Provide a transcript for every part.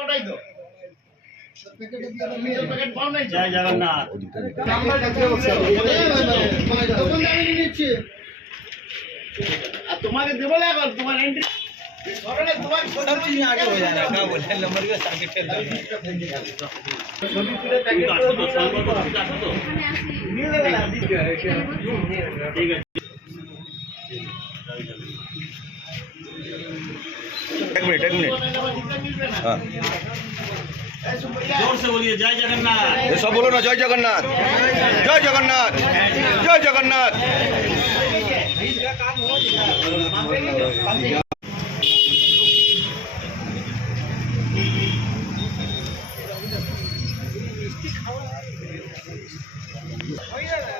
আর তোমাকে দেবো না এখন তোমার এন্ট্রি ঠিক আছে एक मिनट एक मिनट हाँ। जोर से बोलिए जय जगन्नाथ ये सब बोलो ना जय जगन्नाथ जय जगन्नाथ जय Jagannath Oh, yeah.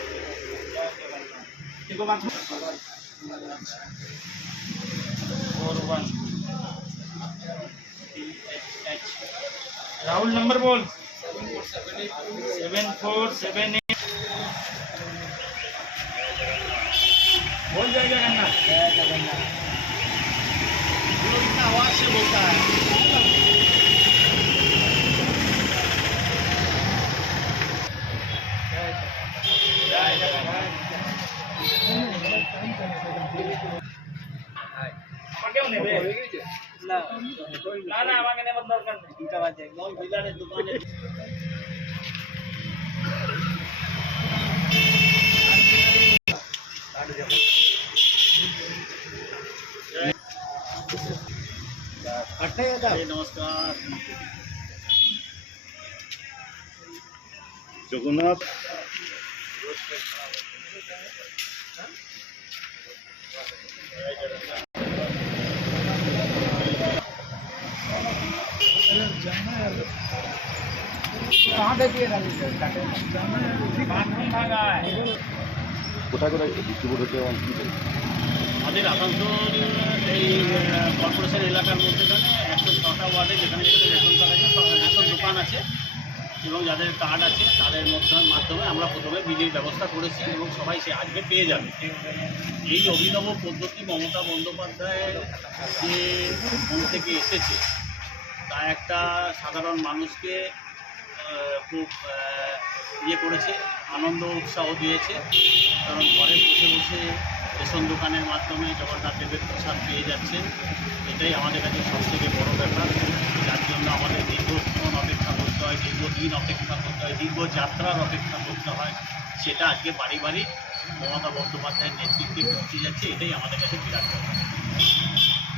One Rahul number बोल सेवन फोर सेवन एट बोल जाएगा जगन्नाथ जय আগে নেবে না না না আমাকে নেবার দরকার নেই দুটা বাজে একদম বিলারের দোকানে नमस्कार जगन्नाथ কোথায় কোথায় ডিস্ট্রিবিউট হচ্ছে এবং কী আমাদের আসানসোল এই কর্পোরেশন এলাকার মধ্যে মানে একশো ছটা ওয়ার্ডে যেখানে যেখানে রেশন কার্ড আছে রেশন দোকান আছে এবং যাদের কার্ড আছে তাদের মধ্যে মাধ্যমে আমরা প্রথমে বিলির ব্যবস্থা করেছি এবং সবাই সে আজকে পেয়ে যাবে এই অভিনব পদ্ধতি মমতা বন্দ্যোপাধ্যায়ের যে মন থেকে এসেছে তা একটা সাধারণ মানুষকে খুব ইয়ে করেছে আনন্দ উৎসাহ দিয়েছে কারণ ঘরে বসে বসে রেশন দোকানের মাধ্যমে জগন্নাথ দেবের প্রসাদ পেয়ে যাচ্ছে এটাই আমাদের কাছে সবথেকে বড় ব্যাপার যার জন্য আমাদের দীর্ঘক্ষণ অপেক্ষা করতে হয় দীর্ঘদিন অপেক্ষা করতে হয় দীর্ঘ যাত্রার অপেক্ষা করতে হয় সেটা আজকে বাড়ি বাড়ি মমতা বন্দ্যোপাধ্যায়ের নেতৃত্বে পৌঁছে যাচ্ছে এটাই আমাদের কাছে বিরাট ব্যাপার